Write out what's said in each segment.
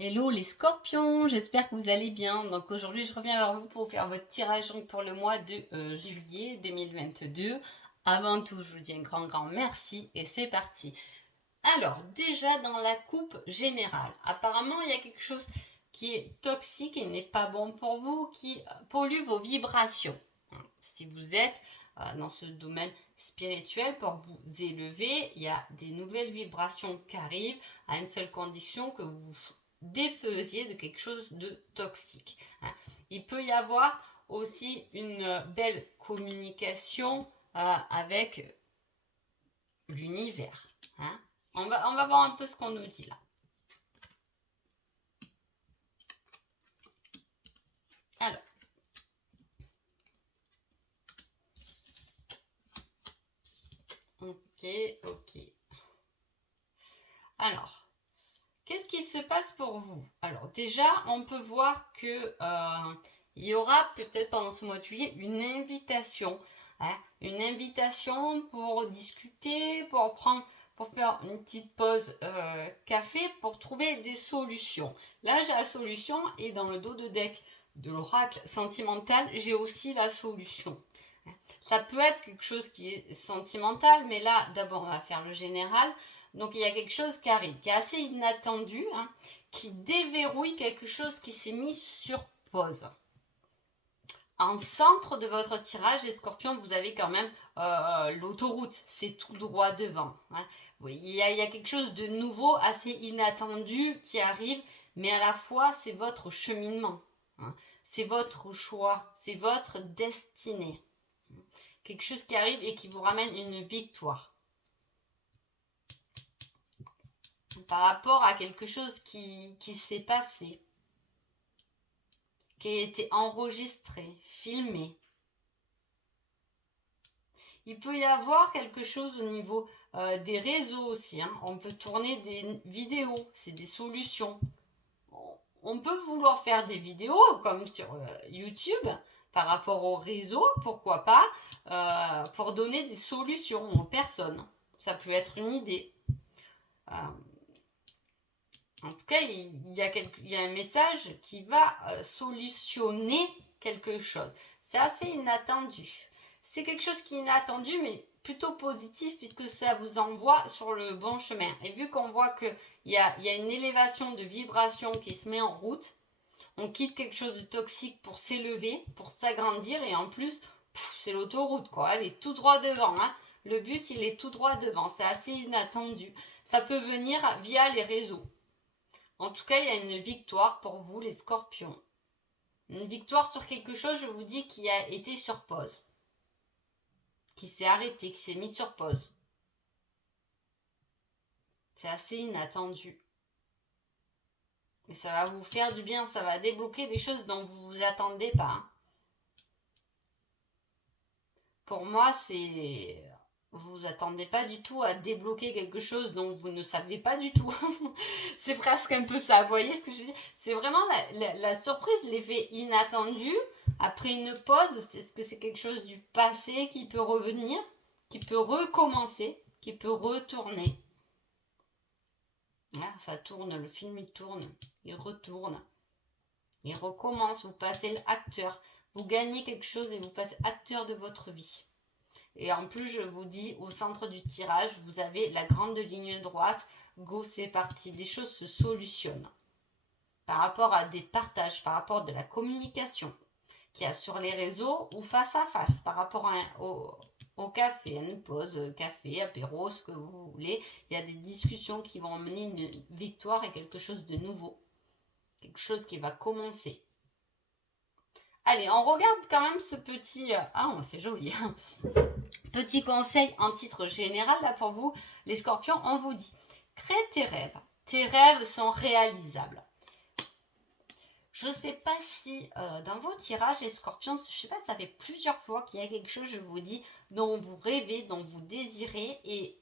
Hello les scorpions, j'espère que vous allez bien. Donc aujourd'hui je reviens vers vous pour faire votre tirage pour le mois de juillet 2022. Avant tout je vous dis un grand merci et c'est parti. Alors déjà dans la coupe générale, apparemment il y a quelque chose qui est toxique et n'est pas bon pour vous, qui pollue vos vibrations. Si vous êtes dans ce domaine spirituel pour vous élever, il y a des nouvelles vibrations qui arrivent à une seule condition que vous défeusiez de quelque chose de toxique. Il peut y avoir aussi une belle communication avec l'univers. On va voir un peu ce qu'on nous dit là. Alors, ok. Alors, qu'est-ce qui se passe pour vous? Alors déjà, on peut voir que il y aura peut-être pendant ce mois de juillet une invitation. Une invitation pour discuter, pour faire une petite pause café, pour trouver des solutions. Là, j'ai la solution et dans le dos de deck de l'oracle sentimental, j'ai aussi la solution. Ça peut être quelque chose qui est sentimental, mais là, d'abord, on va faire le général. Donc, il y a quelque chose qui arrive, qui est assez inattendu, qui déverrouille quelque chose qui s'est mis sur pause. En centre de votre tirage, les scorpions, vous avez quand même l'autoroute. C'est tout droit devant. Oui, il y a quelque chose de nouveau, assez inattendu qui arrive, mais à la fois, c'est votre cheminement. C'est votre choix. C'est votre destinée. Quelque chose qui arrive et qui vous ramène une victoire. Par rapport à quelque chose qui s'est passé, qui a été enregistré, filmé. Il peut y avoir quelque chose au niveau des réseaux aussi. On peut tourner des vidéos, c'est des solutions. On peut vouloir faire des vidéos comme sur YouTube par rapport au réseau, pourquoi pas, pour donner des solutions aux personnes. Ça peut être une idée. En tout cas, il y a un message qui va solutionner quelque chose. C'est assez inattendu. C'est quelque chose qui est inattendu, mais plutôt positif, puisque ça vous envoie sur le bon chemin. Et vu qu'on voit qu'il y a une élévation de vibration qui se met en route, on quitte quelque chose de toxique pour s'élever, pour s'agrandir, et en plus, c'est l'autoroute, quoi. Elle est tout droit devant. Le but, il est tout droit devant. C'est assez inattendu. Ça peut venir via les réseaux. En tout cas, il y a une victoire pour vous, les scorpions. Une victoire sur quelque chose, je vous dis, qui a été sur pause. Qui s'est arrêté, qui s'est mis sur pause. C'est assez inattendu. Mais ça va vous faire du bien, ça va débloquer des choses dont vous ne vous attendez pas. Pour moi, c'est... Vous vous attendez pas du tout à débloquer quelque chose dont vous ne savez pas du tout. C'est presque un peu ça. Vous voyez ce que je dis? C'est vraiment la surprise, l'effet inattendu. Après une pause, est-ce que c'est quelque chose du passé qui peut revenir, qui peut recommencer, qui peut retourner? Ça tourne, le film il tourne, il retourne, il recommence. Vous passez l'acteur. Vous gagnez quelque chose et vous passez acteur de votre vie. Et en plus, je vous dis, au centre du tirage, vous avez la grande ligne droite. Go, c'est parti. Les choses se solutionnent. Par rapport à des partages, par rapport à de la communication qu'il y a sur les réseaux ou face à face, par rapport au café, à une pause, café, apéro, ce que vous voulez. Il y a des discussions qui vont amener une victoire et quelque chose de nouveau. Quelque chose qui va commencer. Allez, on regarde quand même ce petit... Ah, c'est joli. Petit conseil en titre général, là pour vous, les scorpions, on vous dit, crée tes rêves. Tes rêves sont réalisables. Je ne sais pas si dans vos tirages, les scorpions, je ne sais pas, ça fait plusieurs fois qu'il y a quelque chose, je vous dis, dont vous rêvez, dont vous désirez. Et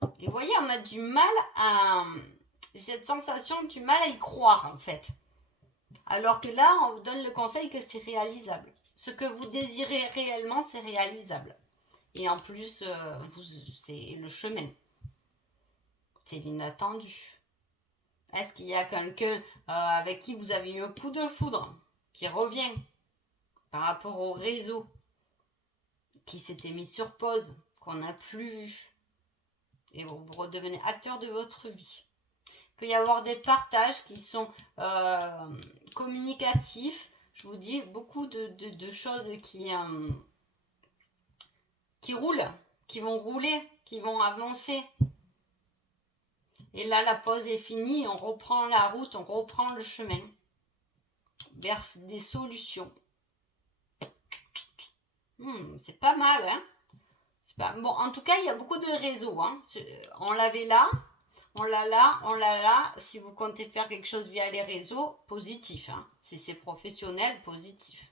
vous voyez, on a du mal à... J'ai cette sensation, du mal à y croire en fait. Alors que là, on vous donne le conseil que c'est réalisable. Ce que vous désirez réellement, c'est réalisable. Et en plus, c'est le chemin. C'est l'inattendu. Est-ce qu'il y a quelqu'un avec qui vous avez eu un coup de foudre qui revient par rapport au réseau, qui s'était mis sur pause, qu'on n'a plus vu, et vous redevenez acteur de votre vie. Il peut y avoir des partages qui sont communicatifs. Je vous dis, beaucoup de choses qui roulent, qui vont rouler, qui vont avancer. Et là, la pause est finie, on reprend la route, on reprend le chemin vers des solutions. C'est pas mal, hein? Bon, en tout cas, il y a beaucoup de réseaux. Hein. On l'avait là, on l'a là, on l'a là. Si vous comptez faire quelque chose via les réseaux, positif. Hein. Si c'est professionnel, positif.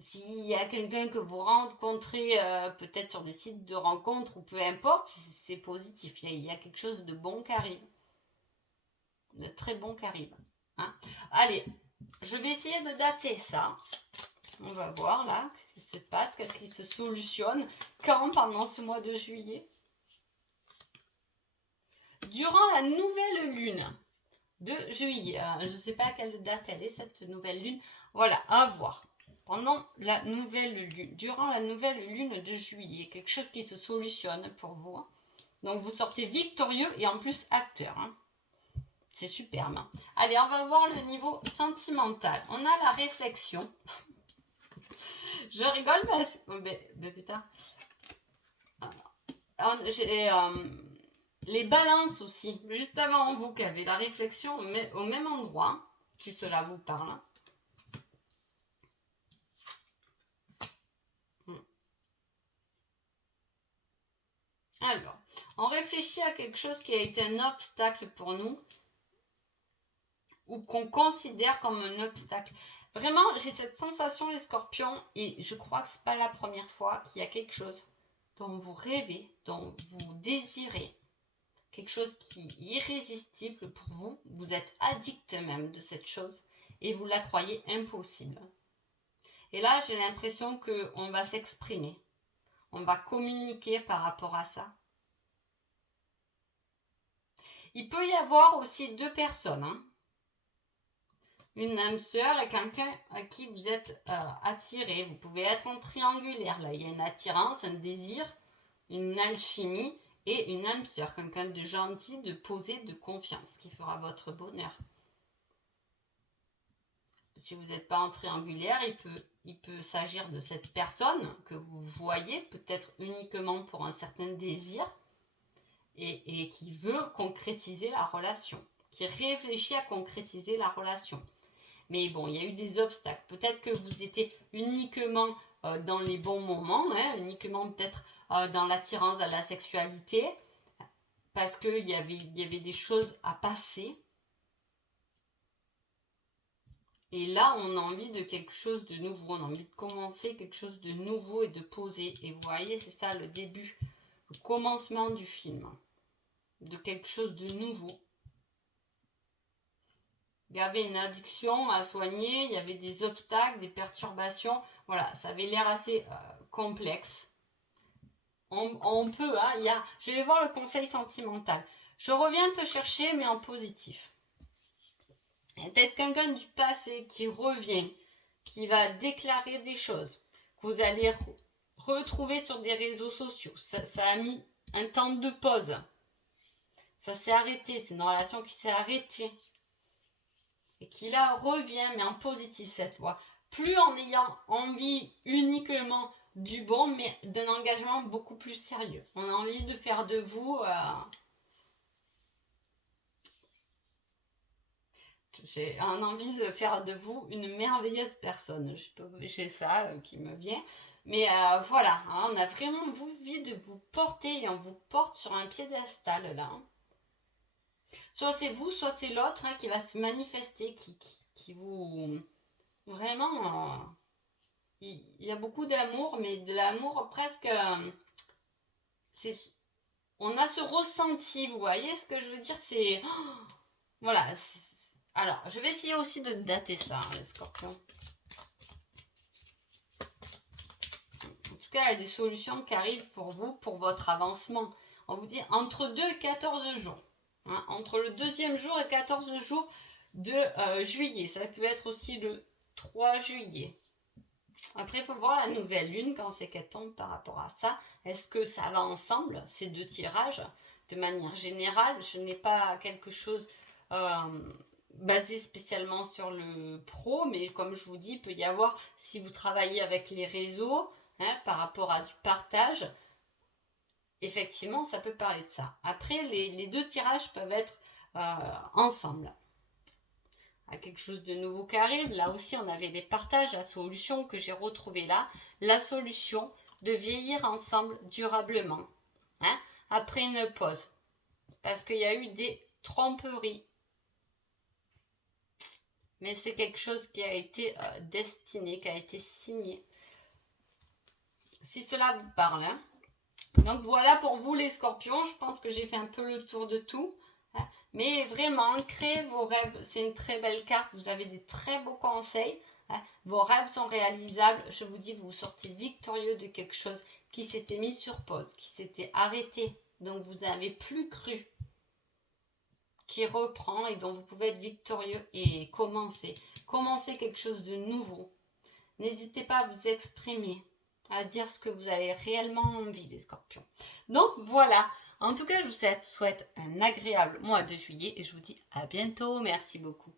S'il y a quelqu'un que vous rencontrez peut-être sur des sites de rencontres ou peu importe, c'est positif. Il y a quelque chose de bon qui arrive. De très bon qui arrive. Hein. Allez, je vais essayer de dater ça. On va voir là ce qui se passe, qu'est-ce qui se solutionne, quand pendant ce mois de juillet. Durant la nouvelle lune de juillet, je ne sais pas à quelle date elle est cette nouvelle lune, voilà, à voir. Pendant la nouvelle lune, durant la nouvelle lune de juillet, quelque chose qui se solutionne pour vous. Hein. Donc vous sortez victorieux et en plus acteur. Hein. C'est superbe. Hein. Allez, on va voir le niveau sentimental. On a la réflexion. Je rigole parce que... putain. J'ai les balances aussi. Juste avant vous qui avez la réflexion mais au même endroit. Si cela vous parle. Alors, on réfléchit à quelque chose qui a été un obstacle pour nous. Ou qu'on considère comme un obstacle. Vraiment, j'ai cette sensation, les scorpions, et je crois que ce n'est pas la première fois qu'il y a quelque chose dont vous rêvez, dont vous désirez, quelque chose qui est irrésistible pour vous, vous êtes addict même de cette chose, et vous la croyez impossible. Et là, j'ai l'impression qu'on va s'exprimer, on va communiquer par rapport à ça. Il peut y avoir aussi deux personnes, hein. Une âme sœur et quelqu'un à qui vous êtes attiré. Vous pouvez être en triangulaire. Là, il y a une attirance, un désir, une alchimie et une âme sœur. Quelqu'un de gentil, de posé, de confiance qui fera votre bonheur. Si vous n'êtes pas en triangulaire, il peut s'agir de cette personne que vous voyez, peut-être uniquement pour un certain désir et qui veut concrétiser la relation, qui réfléchit à concrétiser la relation. Mais bon, il y a eu des obstacles. Peut-être que vous étiez uniquement dans les bons moments, hein, uniquement peut-être dans l'attirance, dans la sexualité, parce qu'il y avait des choses à passer. Et là, on a envie de quelque chose de nouveau. On a envie de commencer quelque chose de nouveau et de poser. Et vous voyez, c'est ça le début, le commencement du film. De quelque chose de nouveau. Il y avait une addiction à soigner, il y avait des obstacles, des perturbations. Voilà, ça avait l'air assez complexe. On peut, hein, je vais voir le conseil sentimental. Je reviens te chercher, mais en positif. Il y a peut-être quelqu'un du passé qui revient, qui va déclarer des choses, que vous allez retrouver sur des réseaux sociaux. Ça a mis un temps de pause. Ça s'est arrêté, c'est une relation qui s'est arrêtée. Et qui là revient, mais en positif cette fois. Plus en ayant envie uniquement du bon, mais d'un engagement beaucoup plus sérieux. On a envie de faire de vous... J'ai envie de faire de vous une merveilleuse personne. J'ai ça qui me vient. Mais voilà, hein, on a vraiment envie de vous porter et on vous porte sur un piédestal là. Soit c'est vous, soit c'est l'autre hein, qui va se manifester, qui vous... Vraiment, il y a beaucoup d'amour, mais de l'amour presque... on a ce ressenti, vous voyez ce que je veux dire, c'est... voilà. Alors, je vais essayer aussi de dater ça, hein, les scorpions. En tout cas, il y a des solutions qui arrivent pour vous, pour votre avancement. On vous dit entre 2 et 14 jours. hein, entre le 2e jour et 14 jours de juillet. Ça peut être aussi le 3 juillet. Après, il faut voir la nouvelle lune quand c'est qu'elle tombe par rapport à ça. Est-ce que ça va ensemble, ces 2 tirages? De manière générale, je n'ai pas quelque chose basé spécialement sur le pro, mais comme je vous dis, il peut y avoir, si vous travaillez avec les réseaux, hein, par rapport à du partage, effectivement, ça peut parler de ça. Après, les 2 tirages peuvent être ensemble. À quelque chose de nouveau qui arrive, là aussi on avait les partages, la solution que j'ai retrouvée là, la solution de vieillir ensemble durablement, hein, après une pause, parce qu'il y a eu des tromperies. Mais c'est quelque chose qui a été destiné, qui a été signé. Si cela vous parle, hein. Donc voilà pour vous les scorpions, je pense que j'ai fait un peu le tour de tout. Mais vraiment, créez vos rêves, c'est une très belle carte, vous avez des très beaux conseils. Vos rêves sont réalisables, je vous dis, vous sortez victorieux de quelque chose qui s'était mis sur pause, qui s'était arrêté, donc vous n'avez plus cru, qui reprend et dont vous pouvez être victorieux et commencer quelque chose de nouveau. N'hésitez pas à vous exprimer, à dire ce que vous avez réellement envie, les scorpions. Donc voilà, en tout cas, je vous souhaite un agréable mois de juillet et je vous dis à bientôt. Merci beaucoup.